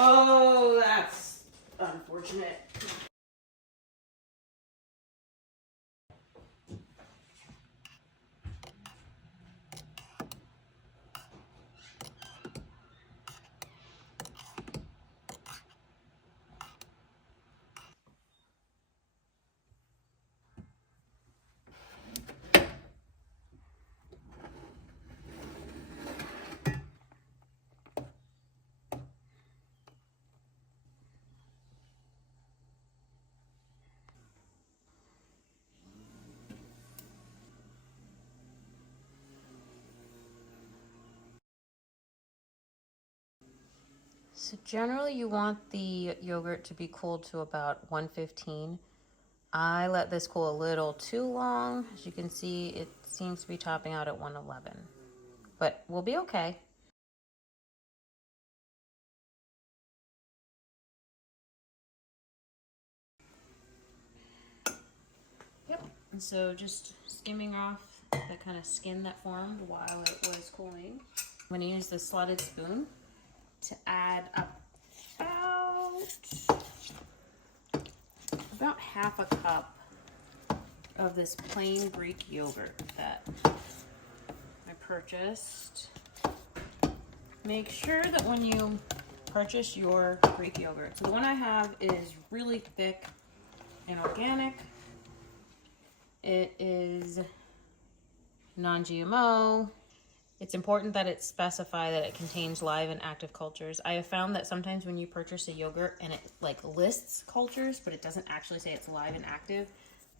Oh, that's unfortunate. So generally you want the yogurt to be cooled to about 115. I let this cool a little too long. As you can see, it seems to be topping out at 111, but we'll be okay. Yep, and so just skimming off the kind of skin that formed while it was cooling. I'm gonna use the slotted spoon to add about half a cup of this plain Greek yogurt that I purchased. Make sure that when you purchase your Greek yogurt, so the one I have is really thick and organic. It is non-GMO. It's important that it specify that it contains live and active cultures. I have found that sometimes when you purchase a yogurt and it like lists cultures, but it doesn't actually say it's live and active,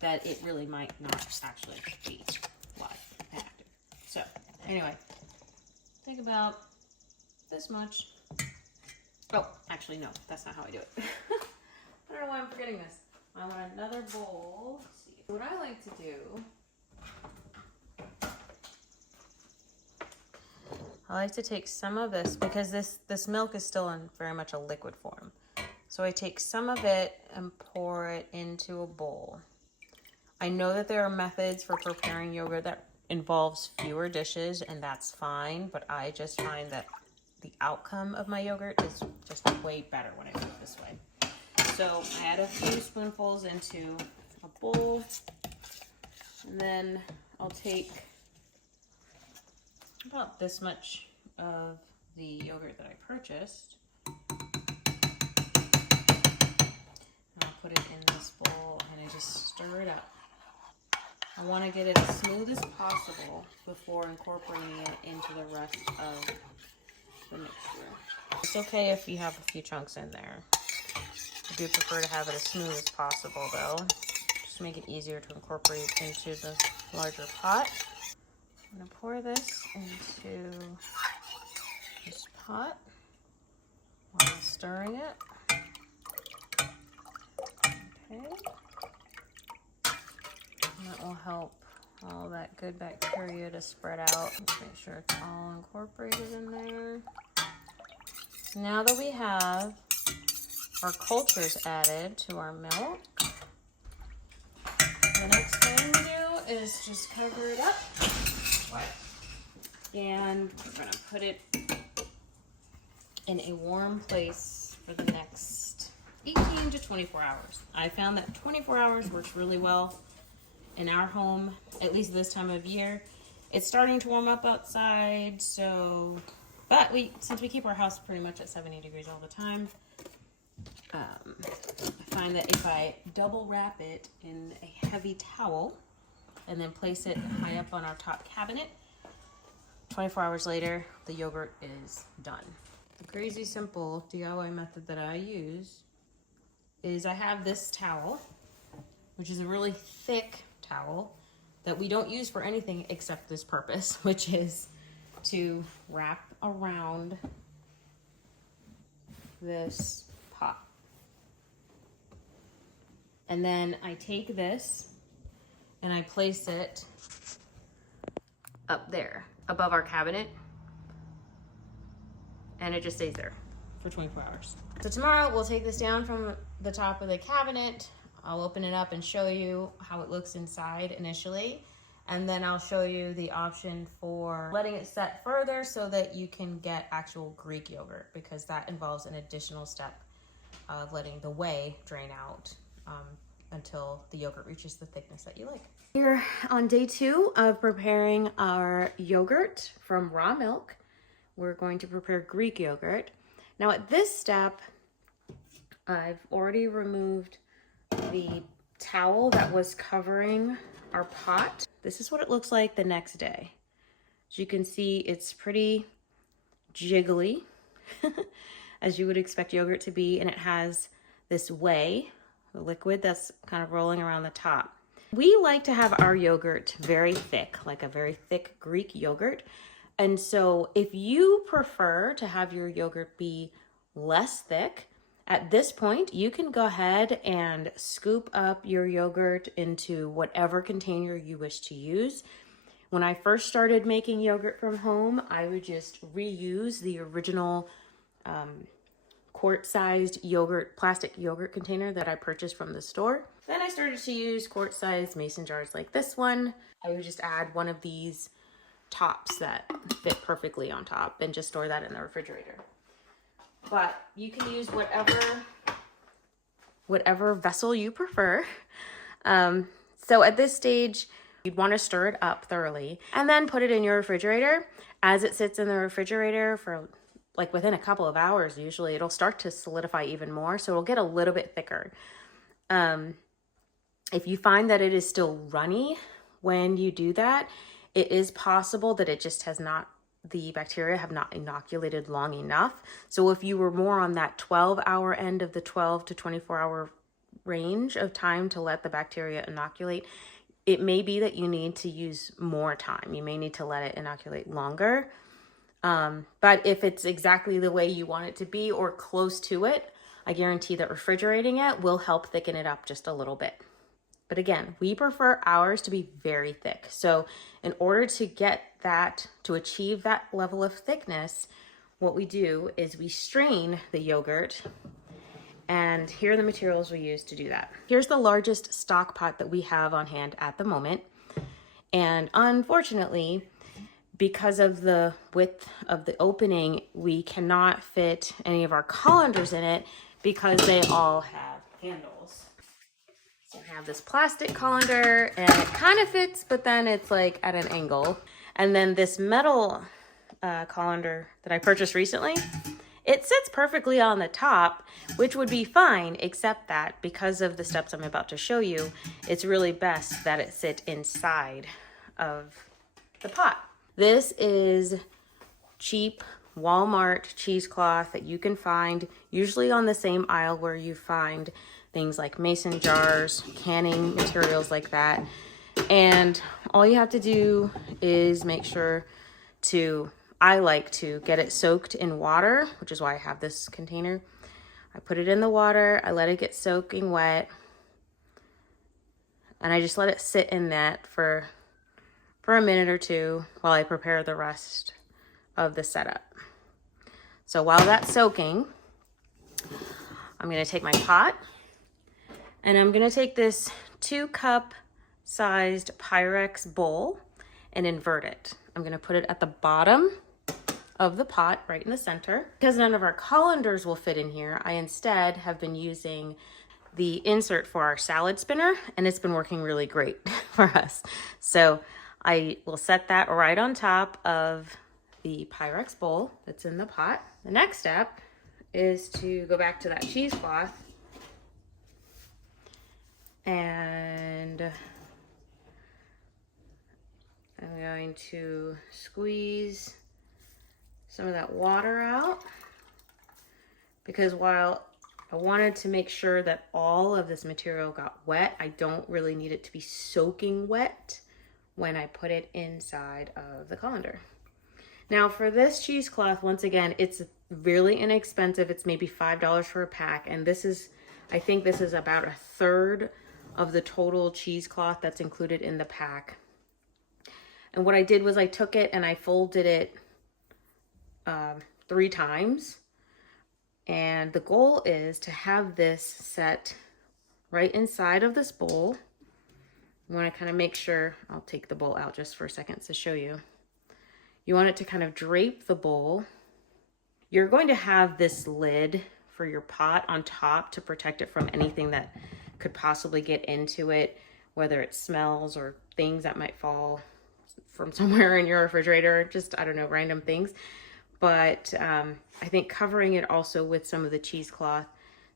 that it really might not actually be live and active. So anyway, think about this much. Oh, actually no, that's not how I do it. I don't know why I'm forgetting this. I want another bowl. Let's see. What I like to do, I like to take some of this, because this milk is still in very much a liquid form. So I take some of it and pour it into a bowl. I know that there are methods for preparing yogurt that involves fewer dishes, and that's fine, but I just find that the outcome of my yogurt is just way better when I do it this way. So I add a few spoonfuls into a bowl, and then I'll take about this much of the yogurt that I purchased. And I'll put it in this bowl and I just stir it up. I want to get it as smooth as possible before incorporating it into the rest of the mixture. It's okay if you have a few chunks in there. I do prefer to have it as smooth as possible though, just to make it easier to incorporate into the larger pot. I'm going to pour this into this pot while stirring it. Okay. And that will help all that good bacteria to spread out. Let's make sure it's all incorporated in there. Now that we have our cultures added to our milk, the next thing we do is just cover it up. And we're going to put it in a warm place for the next 18 to 24 hours. I found that 24 hours works really well in our home, at least this time of year. It's starting to warm up outside, so, but since we keep our house pretty much at 70 degrees all the time, I find that if I double wrap it in a heavy towel and then place it high up on our top cabinet, 24 hours later, the yogurt is done. The crazy simple DIY method that I use is I have this towel, which is a really thick towel that we don't use for anything except this purpose, which is to wrap around this pot. And then I take this and I place it up there above our cabinet, and it just stays there for 24 hours. So tomorrow we'll take this down from the top of the cabinet. I'll open it up and show you how it looks inside initially, And then I'll show you the option for letting it set further so that you can get actual Greek yogurt, because that involves an additional step of letting the whey drain out until the yogurt reaches the thickness that you like. Here on day 2 of preparing our yogurt from raw milk, we're going to prepare Greek yogurt. Now at this step, I've already removed the towel that was covering our pot. This is what it looks like the next day. As you can see, it's pretty jiggly, as you would expect yogurt to be, and it has this whey, the liquid that's kind of rolling around the top. We like to have our yogurt very thick, like a very thick Greek yogurt. And so if you prefer to have your yogurt be less thick, at this point, you can go ahead and scoop up your yogurt into whatever container you wish to use. When I first started making yogurt from home, I would just reuse the original quart-sized yogurt, plastic yogurt container that I purchased from the store. Then I started to use quart-sized mason jars like this one. I would just add one of these tops that fit perfectly on top and just store that in the refrigerator. But you can use whatever vessel you prefer. So at this stage, you'd want to stir it up thoroughly and then put it in your refrigerator. As it sits in the refrigerator for like within a couple of hours, usually it'll start to solidify even more. So it'll get a little bit thicker. If you find that it is still runny when you do that, it is possible that it just the bacteria have not inoculated long enough. So if you were more on that 12-hour end of the 12 to 24-hour range of time to let the bacteria inoculate, it may be that you need to use more time. You may need to let it inoculate longer. But if it's exactly the way you want it to be or close to it, I guarantee that refrigerating it will help thicken it up just a little bit. But again, we prefer ours to be very thick. So in order to get that, to achieve that level of thickness, what we do is we strain the yogurt, and here are the materials we use to do that. Here's the largest stock pot that we have on hand at the moment. And unfortunately, because of the width of the opening, we cannot fit any of our colanders in it because they all have handles. So I have this plastic colander and it kind of fits, but then it's like at an angle. And then this metal colander that I purchased recently, it sits perfectly on the top, which would be fine, except that because of the steps I'm about to show you, it's really best that it sit inside of the pot. This is cheap Walmart cheesecloth that you can find usually on the same aisle where you find things like mason jars, canning materials like that. And all you have to do is make sure I like to get it soaked in water, which is why I have this container. I put it in the water, I let it get soaking wet, and I just let it sit in that for a minute or two while I prepare the rest of the setup. So while that's soaking, I'm gonna take my pot and I'm gonna take this 2-cup sized Pyrex bowl and invert it. I'm gonna put it at the bottom of the pot, right in the center. Because none of our colanders will fit in here, I instead have been using the insert for our salad spinner, and it's been working really great for us. So I will set that right on top of the Pyrex bowl that's in the pot. The next step is to go back to that cheesecloth and I'm going to squeeze some of that water out, because while I wanted to make sure that all of this material got wet, I don't really need it to be soaking wet when I put it inside of the colander. Now for this cheesecloth, once again, it's really inexpensive. It's maybe $5 for a pack, and I think this is about 1/3 of the total cheesecloth that's included in the pack. And what I did was I took it and I folded it 3 times. And the goal is to have this set right inside of this bowl. You want to kind of make sure, I'll take the bowl out just for a second to show you. You want it to kind of drape the bowl. You're going to have this lid for your pot on top to protect it from anything that could possibly get into it, whether it smells or things that might fall from somewhere in your refrigerator, just, I don't know, random things. But I think covering it also with some of the cheesecloth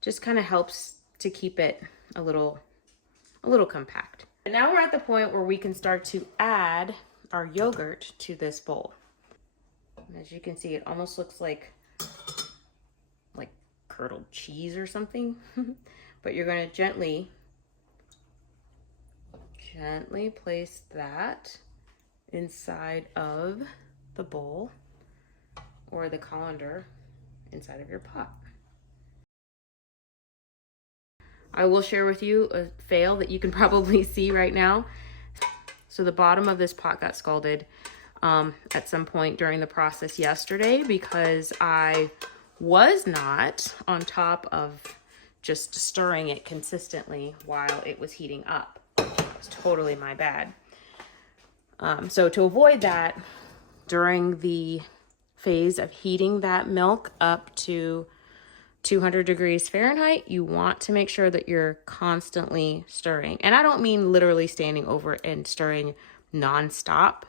just kind of helps to keep it a little compact. And now we're at the point where we can start to add our yogurt to this bowl. And as you can see, it almost looks like curdled cheese or something. But you're going to gently place that inside of the bowl or the colander inside of your pot. I will share with you a fail that you can probably see right now. So the bottom of this pot got scalded at some point during the process yesterday because I was not on top of just stirring it consistently while it was heating up. It was totally my bad. So to avoid that, during the phase of heating that milk up to 200 degrees Fahrenheit, you want to make sure that you're constantly stirring. And I don't mean literally standing over and stirring nonstop.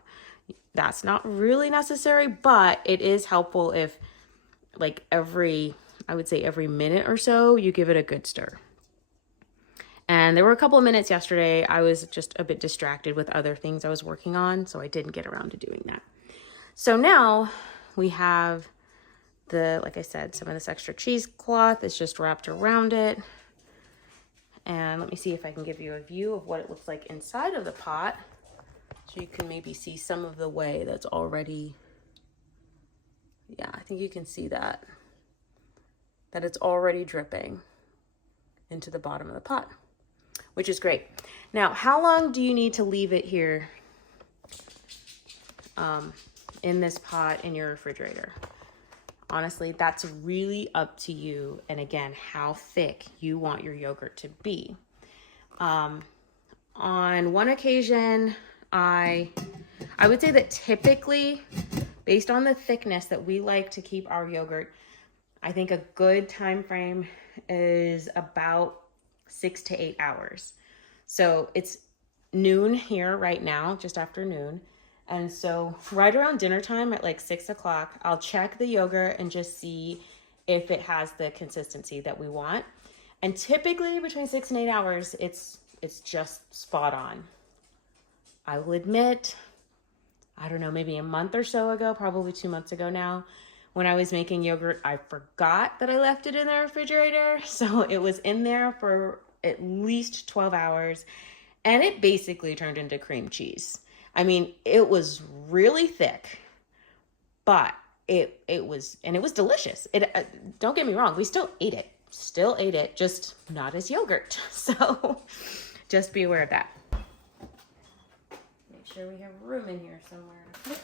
That's not really necessary, but it is helpful if like I would say every minute or so, you give it a good stir. And there were a couple of minutes yesterday, I was just a bit distracted with other things I was working on, so I didn't get around to doing that. So now we have like I said, some of this extra cheesecloth is just wrapped around it. And let me see if I can give you a view of what it looks like inside of the pot. So you can maybe see some of the way that's already, yeah, I think you can see that it's already dripping into the bottom of the pot, which is great. Now, how long do you need to leave it here in this pot in your refrigerator? Honestly, that's really up to you. And again, how thick you want your yogurt to be. On one occasion, I would say that typically, based on the thickness that we like to keep our yogurt, I think a good time frame is about 6 to 8 hours. So it's noon here right now, just after noon. And so right around dinner time at like 6 o'clock, I'll check the yogurt and just see if it has the consistency that we want. And typically between 6 and 8 hours, it's just spot on. I will admit, I don't know, maybe a month or so ago, probably 2 months ago now, when I was making yogurt, I forgot that I left it in the refrigerator. So it was in there for at least 12 hours and it basically turned into cream cheese. I mean, it was really thick, but it was delicious. Don't get me wrong, we still ate it, just not as yogurt. So just be aware of that. Make sure we have room in here somewhere to put it.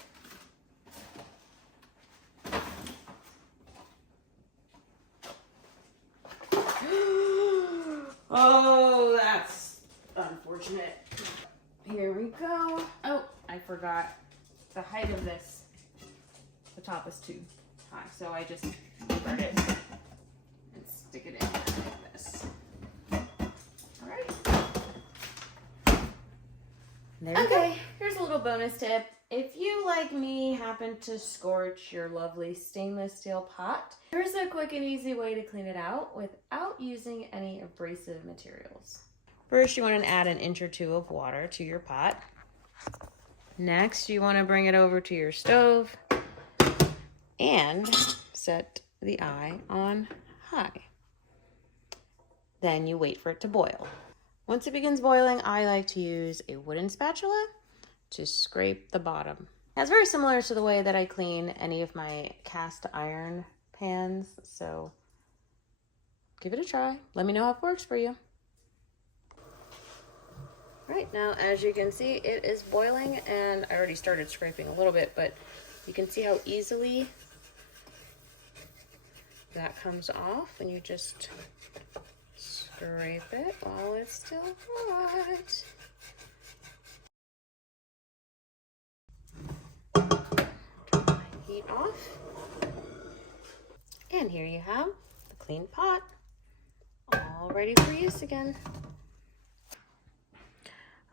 Oh, that's unfortunate. Here we go. Oh, I forgot the height of this. The top is too high, so I just invert it and stick it in like this. All right. Okay, here's a little bonus tip. If you, like me, happen to scorch your lovely stainless steel pot, here's a quick and easy way to clean it out without using any abrasive materials. First, you want to add an inch or two of water to your pot. Next, you want to bring it over to your stove and set the eye on high. Then you wait for it to boil. Once it begins boiling, I like to use a wooden spatula to scrape the bottom. That's very similar to the way that I clean any of my cast iron pans, so give it a try. Let me know how it works for you. Right, now as you can see, it is boiling, and I already started scraping a little bit, but you can see how easily that comes off, and you just scrape it while it's still hot. And here you have the clean pot, all ready for use again.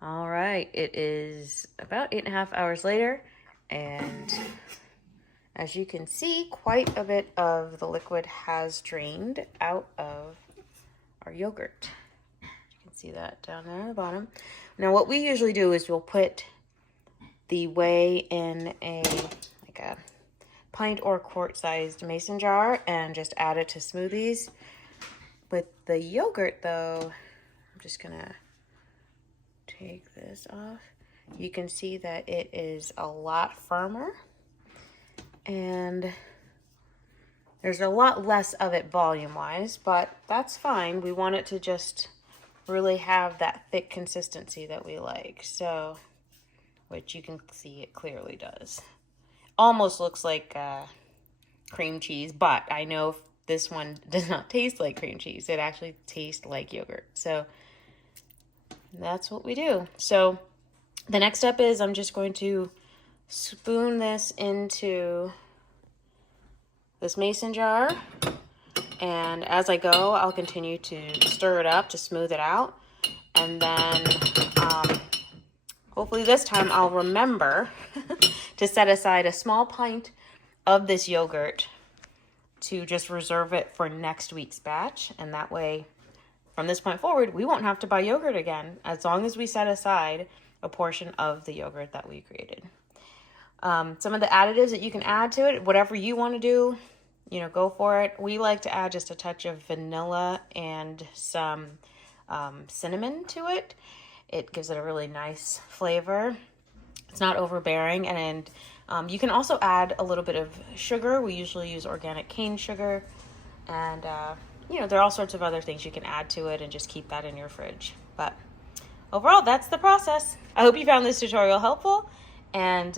All right, it is about 8.5 hours later, and as you can see, quite a bit of the liquid has drained out of our yogurt. You can see that down there at the bottom. Now what we usually do is we'll put the whey in a pint or quart-sized mason jar and just add it to smoothies. With the yogurt though, I'm just gonna take this off. You can see that it is a lot firmer and there's a lot less of it volume-wise, but that's fine. We want it to just really have that thick consistency that we like. So, which you can see it clearly does. Almost looks like cream cheese, but I know this one does not taste like cream cheese. It actually tastes like yogurt. So that's what we do. So the next step is I'm just going to spoon this into this mason jar. And as I go, I'll continue to stir it up to smooth it out. And then hopefully this time I'll remember to set aside a small pint of this yogurt to just reserve it for next week's batch. And that way, from this point forward, we won't have to buy yogurt again as long as we set aside a portion of the yogurt that we created. Some of the additives that you can add to it, whatever you want to do, you know, go for it. We like to add just a touch of vanilla and some cinnamon to it. It gives it a really nice flavor. It's not overbearing, and you can also add a little bit of sugar. We usually use organic cane sugar, and you know, there are all sorts of other things you can add to it and just keep that in your fridge. But overall, that's the process. I hope you found this tutorial helpful, and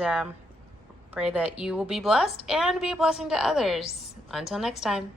pray that you will be blessed and be a blessing to others. Until next time.